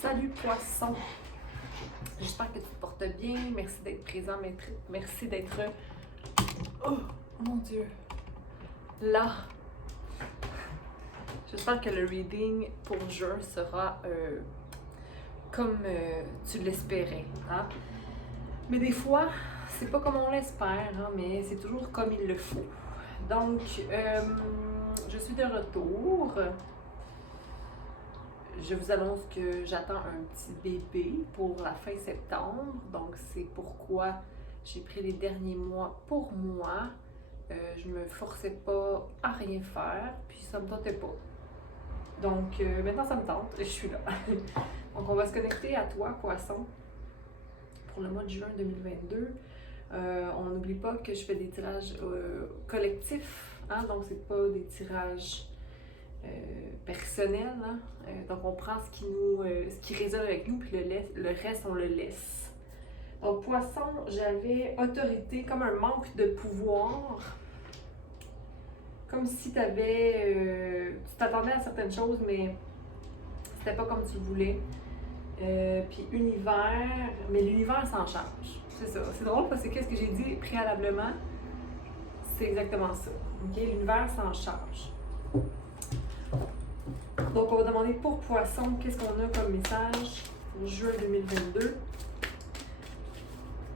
Salut poisson! J'espère que tu te portes bien. Merci d'être présent. Merci d'être... Oh mon Dieu! Là! J'espère que le reading pour juin sera comme tu l'espérais. Hein? Mais des fois, c'est pas comme on l'espère, hein, mais c'est toujours comme il le faut. Donc, je suis de retour. Je vous annonce que j'attends un petit bébé pour la fin septembre. Donc, c'est pourquoi j'ai pris les derniers mois pour moi. Je me forçais pas à rien faire, puis ça me tentait pas. Donc, maintenant, ça me tente et je suis là. Donc, on va se connecter à toi, poisson, pour le mois de juin 2022. On n'oublie pas que je fais des tirages collectifs, hein, donc c'est pas des tirages personnels. Hein. Donc on prend ce qui résonne avec nous, puis le reste, on le laisse. Donc poisson, j'avais autorité, comme un manque de pouvoir. Comme si tu t'attendais à certaines choses, mais c'était pas comme tu voulais. Puis univers, mais l'univers s'en charge. C'est ça. C'est drôle parce que qu'est-ce que j'ai dit préalablement? C'est exactement ça. Okay? L'univers s'en charge. Donc, on va demander pour poisson, qu'est-ce qu'on a comme message pour juin 2022?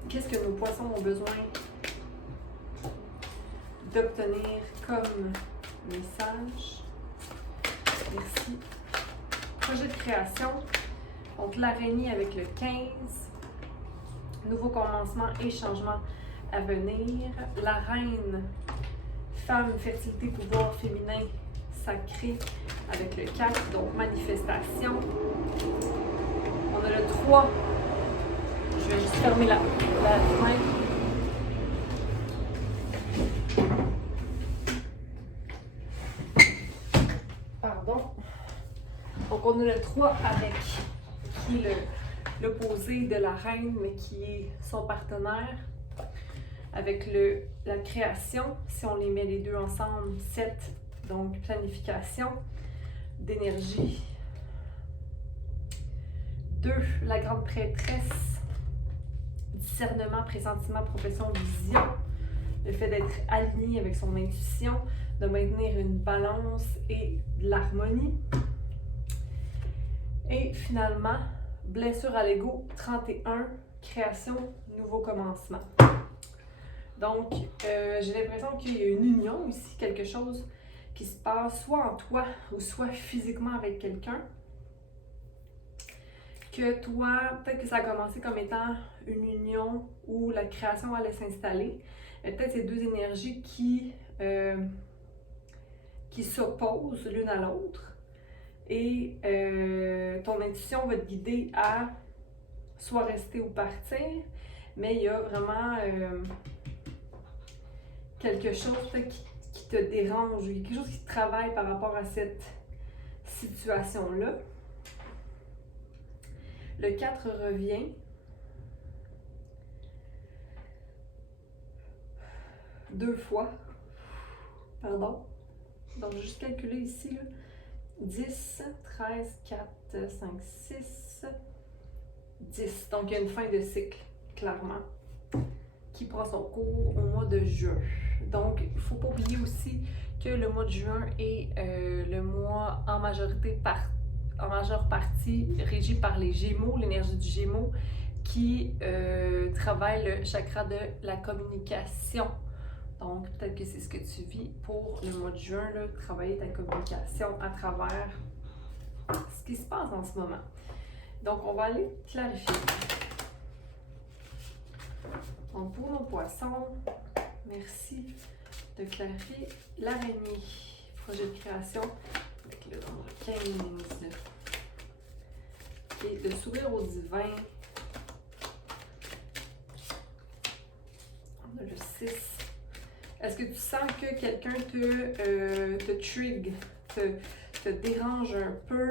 Qu'est-ce que nos poissons ont besoin d'obtenir comme message? Merci. Projet de création. Donc, l'araignée avec le 15. Nouveau commencement et changement à venir. La reine, femme, fertilité, pouvoir féminin, sacré avec le 4. Donc, manifestation. On a le 3. Je vais juste fermer la fenêtre. Pardon. Donc, on a le 3 avec qui est l'opposé de la reine, mais qui est son partenaire. Avec la création, si on les met les deux ensemble, 7, donc planification d'énergie. 2, la grande prêtresse, discernement, pressentiment, profession, vision. Le fait d'être aligné avec son intuition, de maintenir une balance et de l'harmonie. Et finalement, blessure à l'ego, 31, création, nouveau commencement. Donc, j'ai l'impression qu'il y a une union ici, quelque chose qui se passe soit en toi ou soit physiquement avec quelqu'un. Que toi, peut-être que ça a commencé comme étant une union où la création allait s'installer. Peut-être ces deux énergies qui s'opposent l'une à l'autre. Et ton intuition va te guider à soit rester ou partir, mais il y a vraiment quelque chose qui te dérange, quelque chose qui travaille par rapport à cette situation-là. Le 4 revient. Deux fois. Pardon. Donc, je vais juste calculer ici. Là. 10, 13, 4, 5, 6, 10. Donc, il y a une fin de cycle, clairement, qui prend son cours au mois de juin. Donc, il ne faut pas oublier aussi que le mois de juin est le mois en majeure partie régi par les Gémeaux, l'énergie du Gémeaux, qui travaille le chakra de la communication. Donc, peut-être que c'est ce que tu vis pour le mois de juin, là, travailler ta communication à travers ce qui se passe en ce moment. Donc, on va aller clarifier. Donc, pour nos poissons, merci de clarifier l'araignée. Projet de création avec le nombre 15. Et de s'ouvrir au divin. On a le 6. Est-ce que tu sens que quelqu'un te trigger, te dérange un peu,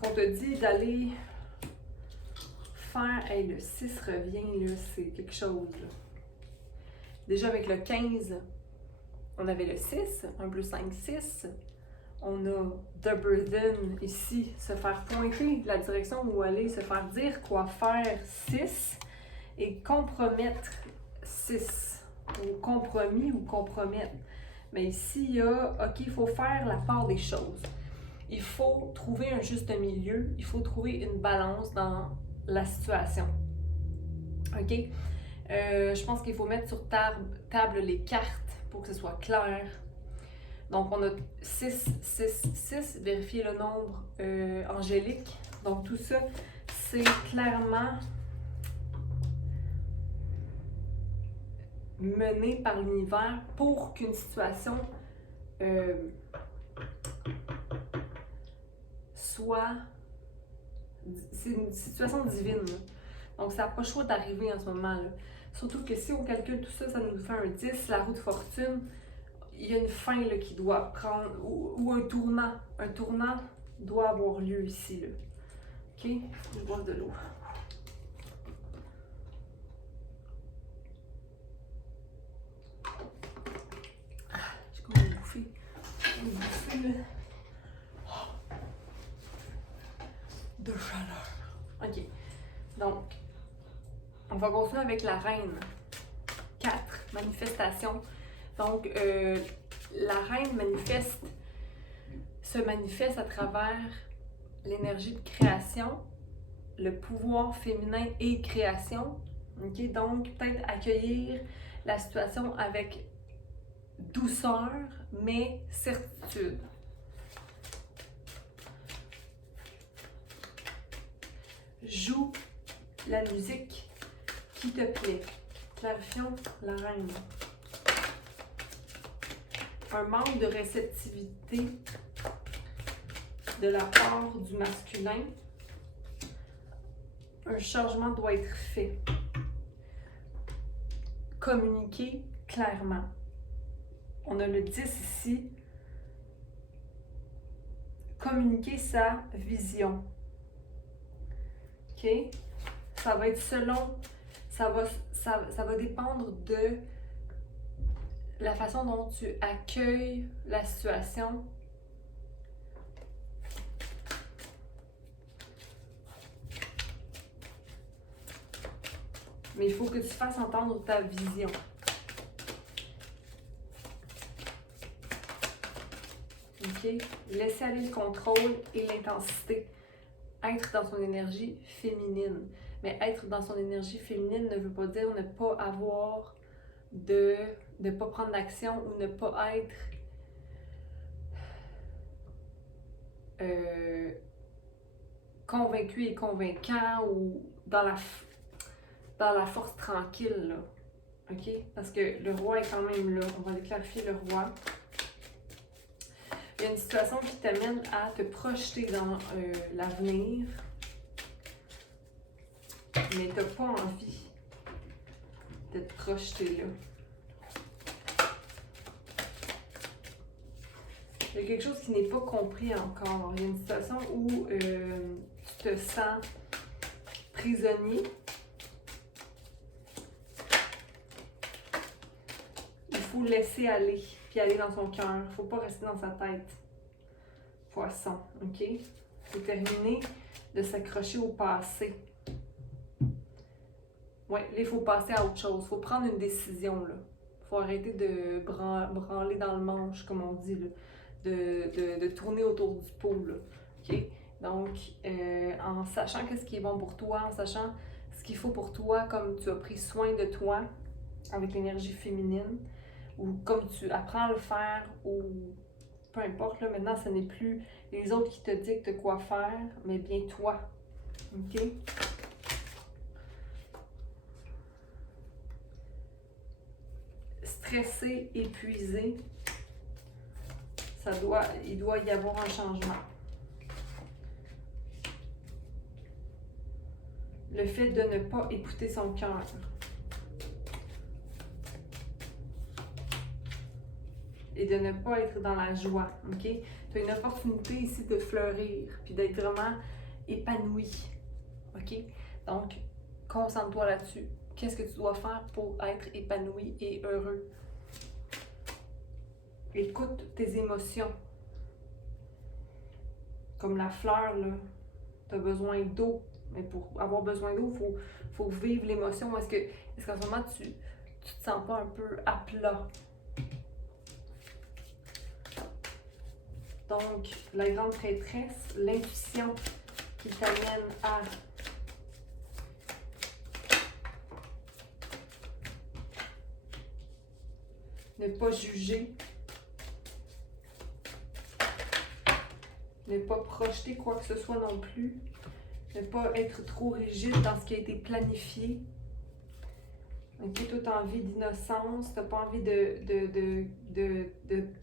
qu'on te dit d'aller faire, hey, le 6 revient, là, c'est quelque chose. Là. Déjà avec le 15, on avait le 6, 1 plus 5, 6. On a the burden ici, se faire pointer la direction où aller, se faire dire quoi faire 6 et compromettre 6 ou compromis ou compromettre. Mais ici, il y a, OK, il faut faire la part des choses. Il faut trouver un juste milieu, il faut trouver une balance dans la situation. OK? Je pense qu'il faut mettre sur table les cartes pour que ce soit clair. Donc, on a 6, 6, 6. Vérifier le nombre angélique. Donc, tout ça, c'est clairement mené par l'univers pour qu'une situation soit... C'est une situation divine. Là. Donc, ça n'a pas le choix d'arriver en ce moment. Là. Surtout que si on calcule tout ça, ça nous fait un 10, la roue de fortune. Il y a une fin là, qui doit prendre, ou un tournant. Un tournant doit avoir lieu ici. Là. OK? Je bois de l'eau. J'ai comme une bouffée. Une bouffée, là. De chaleur. OK. Donc, on va continuer avec la reine. 4. Manifestation. Donc, la reine se manifeste à travers l'énergie de création, le pouvoir féminin et création. Okay? Donc, peut-être accueillir la situation avec douceur, mais certitude. Joue la musique qui te plaît. Clarifions la reine. Un manque de réceptivité de la part du masculin. Un changement doit être fait. Communiquer clairement. On a le 10 ici. Communiquer sa vision. OK? Ça va être selon... Ça va dépendre de la façon dont tu accueilles la situation. Mais il faut que tu fasses entendre ta vision. OK? Laisser aller le contrôle et l'intensité. Être dans son énergie féminine. Mais être dans son énergie féminine ne veut pas dire ne pas avoir ne pas prendre d'action ou ne pas être convaincu et convaincant ou dans la force tranquille, là. OK? Parce que le roi est quand même là. On va aller clarifier le roi. Il y a une situation qui t'amène à te projeter dans l'avenir, mais tu n'as pas envie de te projeter là. Il y a quelque chose qui n'est pas compris encore. Il y a une situation où tu te sens prisonnier. Il faut laisser aller, puis aller dans son cœur. Il ne faut pas rester dans sa tête. Poisson, OK? C'est terminé de s'accrocher au passé. Oui, là, il faut passer à autre chose. Il faut prendre une décision, là. Il faut arrêter de branler dans le manche, comme on dit, là. De tourner autour du pot, là. OK? Donc, en sachant ce qui est bon pour toi, en sachant ce qu'il faut pour toi, comme tu as pris soin de toi avec l'énergie féminine, ou comme tu apprends à le faire, ou peu importe, là, maintenant, ce n'est plus les autres qui te dictent quoi faire, mais bien toi. OK? Stressé, épuisé, il doit y avoir un changement. Le fait de ne pas écouter son cœur. Et de ne pas être dans la joie, OK? Tu as une opportunité ici de fleurir, puis d'être vraiment épanoui, OK? Donc, concentre-toi là-dessus. Qu'est-ce que tu dois faire pour être épanoui et heureux? Écoute tes émotions. comme la fleur, là, tu as besoin d'eau. Mais pour avoir besoin d'eau, il faut vivre l'émotion. Est-ce qu'en ce moment, tu te sens pas un peu à plat? Donc, la grande prêtresse, l'intuition qui t'amène à ne pas juger, ne pas projeter quoi que ce soit non plus, ne pas être trop rigide dans ce qui a été planifié. Ok, toi, tu as envie d'innocence, tu n'as pas envie de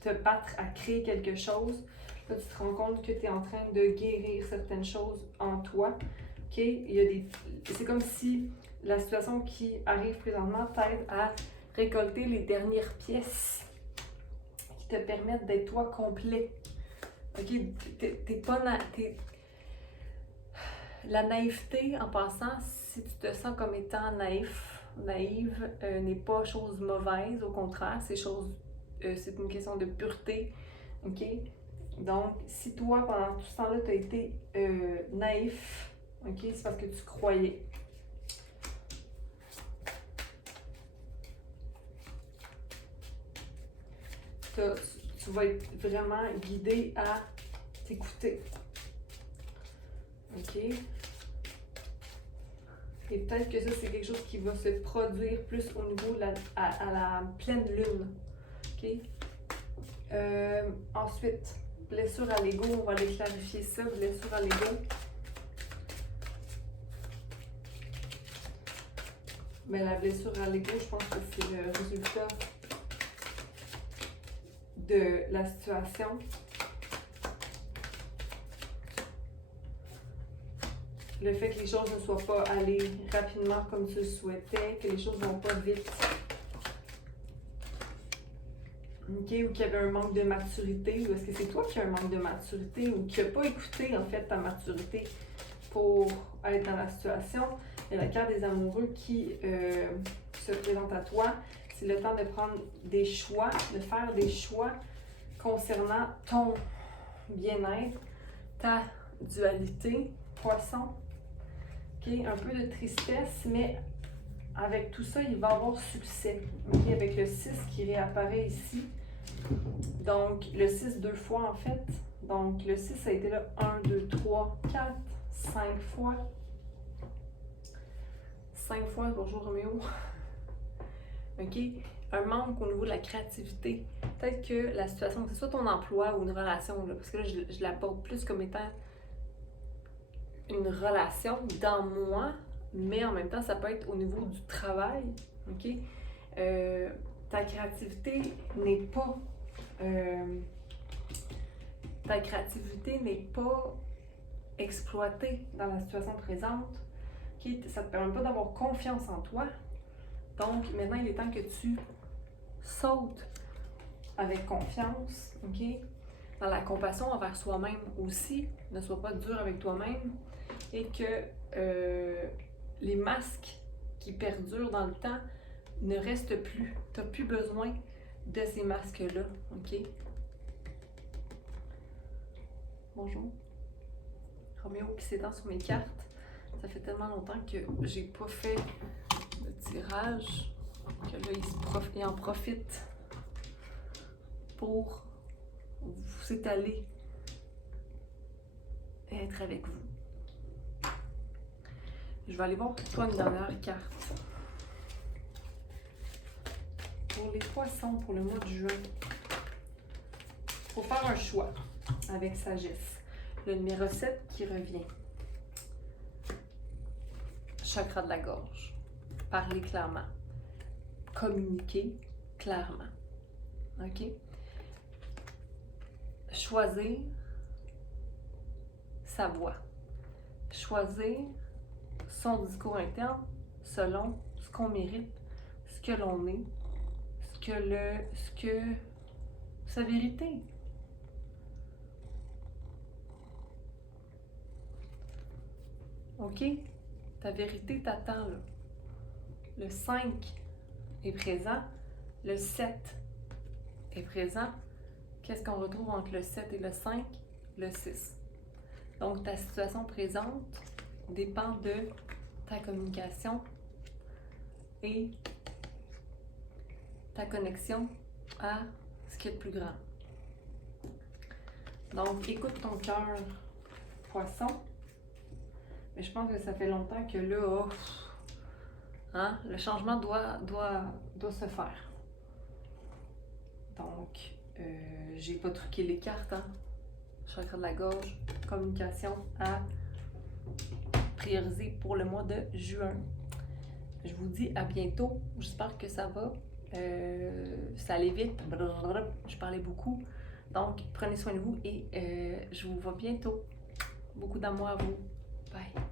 te battre à créer quelque chose. Là, tu te rends compte que tu es en train de guérir certaines choses en toi. Ok, c'est comme si la situation qui arrive présentement t'aide à récolter les dernières pièces qui te permettent d'être toi complet. Ok, la naïveté, en passant, si tu te sens comme étant naïve, n'est pas chose mauvaise, au contraire, c'est une question de pureté, ok? Donc, si toi, pendant tout ce temps-là, tu as été naïf, ok, c'est parce que tu croyais. Tu vas être vraiment guidé à t'écouter. OK? Et peut-être que ça, c'est quelque chose qui va se produire plus au niveau de à la pleine lune. OK? Ensuite, blessure à l'ego, on va aller clarifier ça, blessure à l'ego. Mais la blessure à l'ego, je pense que c'est le résultat de la situation. Le fait que les choses ne soient pas allées rapidement comme tu le souhaitais, que les choses ne vont pas vite. OK? Ou qu'il y avait un manque de maturité, ou est-ce que c'est toi qui as un manque de maturité, ou qui n'a pas écouté en fait ta maturité pour être dans la situation. Et la carte des amoureux qui se présente à toi, c'est le temps de prendre des choix, de faire des choix concernant ton bien-être, ta dualité, poisson. Okay? Un peu de tristesse, mais avec tout ça, il va y avoir succès. Okay? Avec le 6 qui réapparaît ici. Donc, le 6 deux fois en fait. Donc, le 6 a été là 1, 2, 3, 4, 5 fois. 5 fois, bonjour Roméo. OK? Un manque au niveau de la créativité. Peut-être que la situation, c'est soit ton emploi ou une relation, là, parce que là, je l'aborde plus comme étant une relation dans moi, mais en même temps, ça peut être au niveau du travail. OK? Ta créativité n'est pas... ta créativité n'est pas exploitée dans la situation présente. Okay? Ça ne te permet pas d'avoir confiance en toi. Donc, maintenant, il est temps que tu sautes avec confiance, OK? Dans la compassion envers soi-même aussi. Ne sois pas dur avec toi-même. Et que les masques qui perdurent dans le temps ne restent plus. Tu n'as plus besoin de ces masques-là, OK? Bonjour. Roméo qui s'étend sur mes cartes. Ça fait tellement longtemps que j'ai pas fait de tirage que là, il en profite pour vous étaler et être avec vous. Je vais aller voir pour toi une dernière carte. Pour les poissons, pour le mois de juin, il faut faire un choix avec sagesse. Le numéro 7 qui revient. Chakra de la gorge. Parler clairement. Communiquer clairement. OK? Choisir sa voix. Choisir son discours interne selon ce qu'on mérite, ce que l'on est, sa vérité. OK? Ta vérité t'attend là. Le 5 est présent, le 7 est présent. Qu'est-ce qu'on retrouve entre le 7 et le 5? Le 6. Donc, ta situation présente dépend de ta communication et ta connexion à ce qui est le plus grand. Donc, écoute ton cœur, poisson. Mais je pense que ça fait longtemps que là, oh, hein, le changement doit se faire. Donc, j'ai pas truqué les cartes, hein. Chakra de la gorge, communication à prioriser pour le mois de juin. Je vous dis à bientôt. J'espère que ça va. Ça allait vite. Je parlais beaucoup. Donc, prenez soin de vous et je vous vois bientôt. Beaucoup d'amour à vous. Bye.